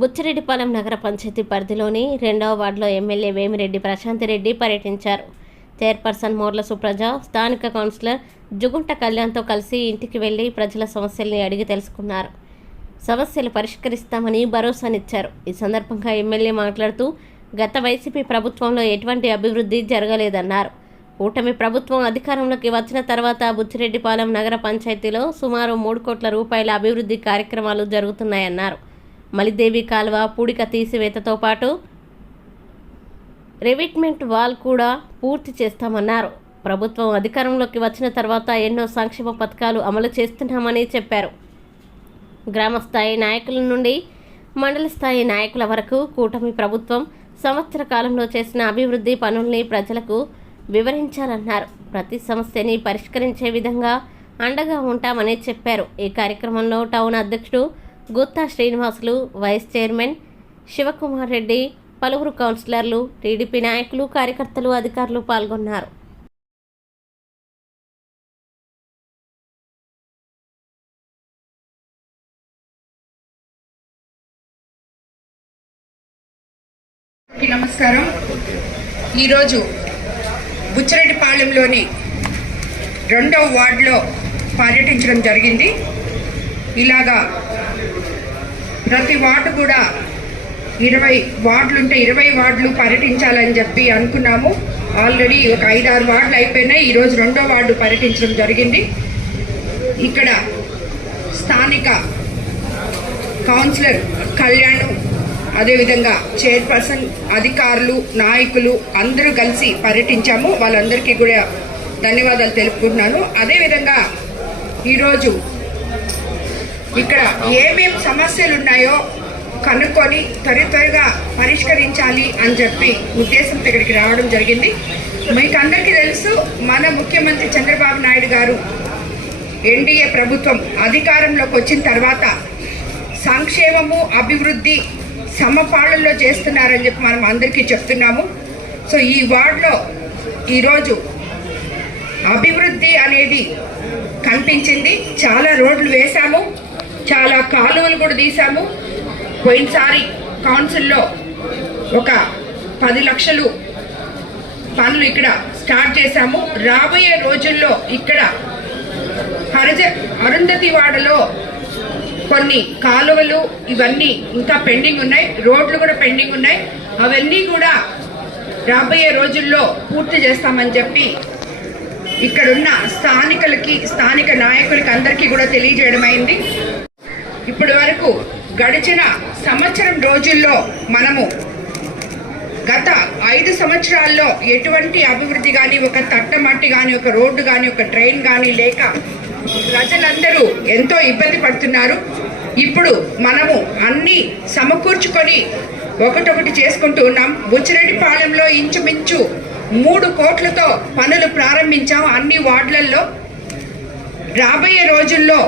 బుచ్చిరెడ్డిపాలెం నగర పంచాయతీ పరిధిలోని రెండవ వార్డులో ఎమ్మెల్యే వేమిరెడ్డి ప్రశాంతిరెడ్డి పర్యటించారు. చైర్పర్సన్ మోర్ల సుప్రజ స్థానిక కౌన్సిలర్ జుగుంట కళ్యాణ్తో కలిసి ఇంటికి వెళ్ళి ప్రజల సమస్యల్ని అడిగి తెలుసుకున్నారు. సమస్యలు పరిష్కరిస్తామని భరోసానిచ్చారు. ఈ సందర్భంగా ఎమ్మెల్యే మాట్లాడుతూ గత వైసీపీ ప్రభుత్వంలో ఎటువంటి అభివృద్ధి జరగలేదన్నారు. కూటమి ప్రభుత్వం అధికారంలోకి వచ్చిన తర్వాత బుచ్చిరెడ్డిపాలెం నగర పంచాయతీలో సుమారు మూడు కోట్ల రూపాయల అభివృద్ధి కార్యక్రమాలు జరుగుతున్నాయన్నారు. మలిదేవి కాలువ పూడిక తీసివేతతో పాటు రెవిట్మెంట్ వాల్ కూడా పూర్తి చేస్తామన్నారు. ప్రభుత్వం అధికారంలోకి వచ్చిన తర్వాత ఎన్నో సంక్షేమ పథకాలు అమలు చేస్తున్నామని చెప్పారు. గ్రామస్థాయి నాయకుల నుండి మండల స్థాయి నాయకుల వరకు కూటమి ప్రభుత్వం సంవత్సర కాలంలో చేసిన అభివృద్ధి పనుల్ని ప్రజలకు వివరించాలన్నారు. ప్రతి సమస్యని పరిష్కరించే విధంగా అండగా ఉంటామని చెప్పారు. ఈ కార్యక్రమంలో టౌన్ అధ్యక్షుడు గుత్తా శ్రీనివాసులు వైస్ చైర్మన్ శివకుమార్ రెడ్డి పలువురు కౌన్సిలర్లు టీడీపీ నాయకులు కార్యకర్తలు అధికారులు పాల్గొన్నారు. నమస్కారం. ఈరోజు బుచ్చిరెడ్డిపాళెంలోని రెండవ వార్డులో పర్యటించడం జరిగింది. ఇలాగా ప్రతి వార్డు కూడా ఇరవై వార్డులు ఉంటే ఇరవై వార్డులు పర్యటించాలని చెప్పి అనుకున్నాము. ఆల్రెడీ ఒక ఐదారు వార్డులు అయిపోయినాయి. ఈరోజు రెండో వార్డు పర్యటించడం జరిగింది. ఇక్కడ స్థానిక కౌన్సిలర్ కళ్యాణ్ అదేవిధంగా చైర్పర్సన్ అధికారులు నాయకులు అందరూ కలిసి పర్యటించాము. వాళ్ళందరికీ కూడా ధన్యవాదాలు తెలుపుకుంటున్నాను. అదేవిధంగా ఈరోజు ఇక్కడ ఏమేం సమస్యలు ఉన్నాయో కనుక్కొని త్వర త్వరగా పరిష్కరించాలి అని చెప్పి ఉద్దేశంతో ఇక్కడికి రావడం జరిగింది. మీకు అందరికీ తెలుసు మన ముఖ్యమంత్రి చంద్రబాబు నాయుడు గారు ఎన్డీఏ ప్రభుత్వం అధికారంలోకి వచ్చిన తర్వాత సంక్షేమము అభివృద్ధి సమపాళనలో చేస్తున్నారని చెప్పి మనం అందరికీ చెప్తున్నాము. సో ఈ వార్డులో ఈరోజు అభివృద్ధి అనేది కనిపించింది. చాలా రోడ్లు వేశాము. చాలా కాలువలు కూడా తీసాము పోయినసారి కౌన్సిల్లో ఒక పది లక్షలు పనులు ఇక్కడ స్టార్ట్ చేశాము. రాబోయే రోజుల్లో ఇక్కడ హరిజ అరుంధతి వాడలో కొన్ని కాలువలు ఇవన్నీ ఇంకా పెండింగ్ ఉన్నాయి. రోడ్లు కూడా పెండింగ్ ఉన్నాయి. అవన్నీ కూడా రాబోయే రోజుల్లో పూర్తి చేస్తామని చెప్పి ఇక్కడున్న స్థానికులకి స్థానిక నాయకులకి అందరికీ కూడా తెలియజేయడం అయింది ఇప్పటి వరకు గడిచిన సంవత్సరం రోజుల్లో మనము గత ఐదు సంవత్సరాల్లో ఎటువంటి అభివృద్ధి కానీ ఒక తట్టమట్టి కానీ ఒక రోడ్డు కానీ ఒక ట్రైన్ కానీ లేక ప్రజలందరూ ఎంతో ఇబ్బంది పడుతున్నారు. ఇప్పుడు మనము అన్నీ సమకూర్చుకొని ఒకటొకటి చేసుకుంటూ ఉన్నాం. బుచ్చిరెడ్డిపాలెంలో ఇంచుమించు మూడు కోట్లతో పనులు ప్రారంభించాం అన్ని వార్డులలో. రాబోయే రోజుల్లో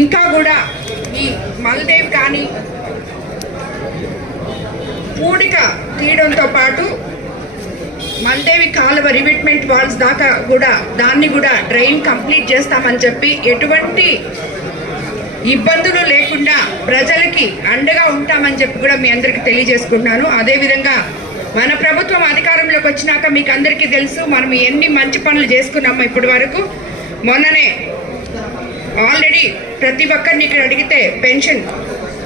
ఇంకా కూడా ఈ మల్దేవ్ కానీ పూడిక తీయడంతో పాటు మల్దేవి కాలువ రివిట్మెంట్ వాల్స్ దాకా కూడా దాన్ని కూడా డ్రైన్ కంప్లీట్ చేస్తామని చెప్పి ఎటువంటి ఇబ్బందులు లేకుండా ప్రజలకి అండగా ఉంటామని చెప్పి కూడా మీ అందరికీ తెలియజేసుకుంటున్నాను. అదేవిధంగా మన ప్రభుత్వం అధికారంలోకి వచ్చినాక మీకు అందరికీ తెలుసు మనం ఎన్ని మంచి పనులు చేసుకున్నాము ఇప్పటి వరకు. మొన్ననే ఆల్రెడీ ప్రతి ఒక్కరిని ఇక్కడ అడిగితే పెన్షన్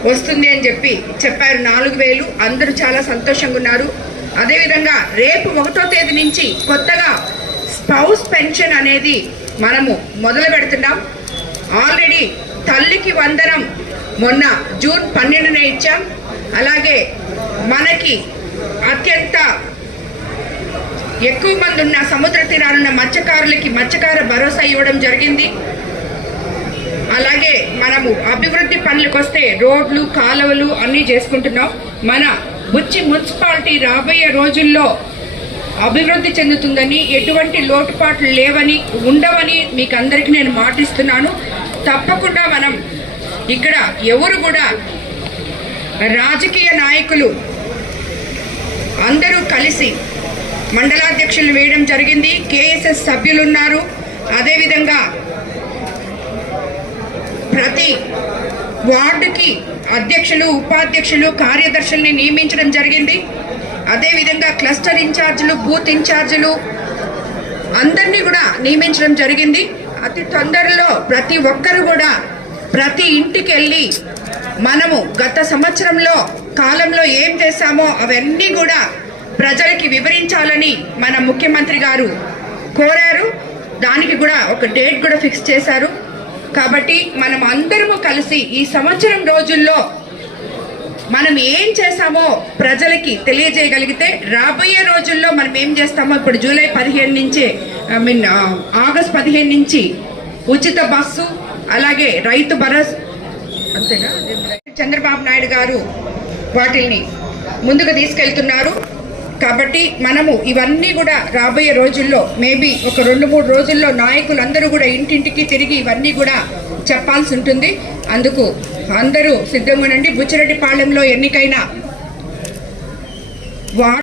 వస్తుంది అని చెప్పి చెప్పారు. నాలుగు వేలు. అందరూ చాలా సంతోషంగా ఉన్నారు. అదేవిధంగా రేపు ఒకటో తేదీ నుంచి కొత్తగా స్పౌస్ పెన్షన్ అనేది మనము మొదలు పెడుతున్నాం. ఆల్రెడీ తల్లికి వందనం మొన్న జూన్ పన్నెండున ఇచ్చాం. అలాగే మనకి అత్యంత ఎక్కువ మంది ఉన్న సముద్ర తీరాలున్న మత్స్యకారులకి మత్స్యకార భరోసా ఇవ్వడం జరిగింది. అలాగే మనము అభివృద్ధి పనులకు వస్తే రోడ్లు కాలువలు అన్నీ చేసుకుంటున్నాం. మన బుచ్చి మున్సిపాలిటీ రాబోయే రోజుల్లో అభివృద్ధి చెందుతుందని ఎటువంటి లోటుపాట్లు లేవని ఉండవని మీకు అందరికీ నేను మాటిస్తున్నాను. తప్పకుండా మనం ఇక్కడ ఎవరు కూడా రాజకీయ నాయకులు అందరూ కలిసి మండలాధ్యక్షులు వేయడం జరిగింది. కేఎస్ఎస్ సభ్యులు ఉన్నారు అదేవిధంగా ప్రతి వార్డుకి అధ్యక్షులు ఉపాధ్యక్షులు కార్యదర్శుల్ని నియమించడం జరిగింది. అదేవిధంగా క్లస్టర్ ఇన్ఛార్జీలు బూత్ ఇన్ఛార్జీలు అందరినీ కూడా నియమించడం జరిగింది. అతి తొందరలో ప్రతి ఒక్కరు కూడా ప్రతి ఇంటికి వెళ్ళి మనము గత సంవత్సరంలో కాలంలో ఏం చేశామో అవన్నీ కూడా ప్రజలకి వివరించాలని మన ముఖ్యమంత్రి గారు కోరారు. దానికి కూడా ఒక డేట్ కూడా ఫిక్స్ చేశారు. కాబట్టి మనం అందరము కలిసి ఈ సంవత్సరం రోజుల్లో మనం ఏం చేసామో ప్రజలకి తెలియజేయగలిగితే రాబోయే రోజుల్లో మనం ఏం చేస్తామో ఇప్పుడు జూలై పదిహేను నుంచి ఐ మీన్ ఆగస్ట్ పదిహేను నుంచి ఉచిత బస్సు అలాగే రైతు భరోసా అంతేనా? చంద్రబాబు నాయుడు గారు వాటిల్ని ముందుకు తీసుకెళ్తున్నారు. కాబట్టి మనము ఇవన్నీ కూడా రాబోయే రోజుల్లో మేబీ ఒక రెండు మూడు రోజుల్లో నాయకులందరూ కూడా ఇంటింటికి తిరిగి ఇవన్నీ కూడా చెప్పాల్సి ఉంటుంది. అందుకు అందరూ సిద్ధంగా ఉండండి బుచ్చిరెడ్డిపాళెంలో ఎన్నికైన వా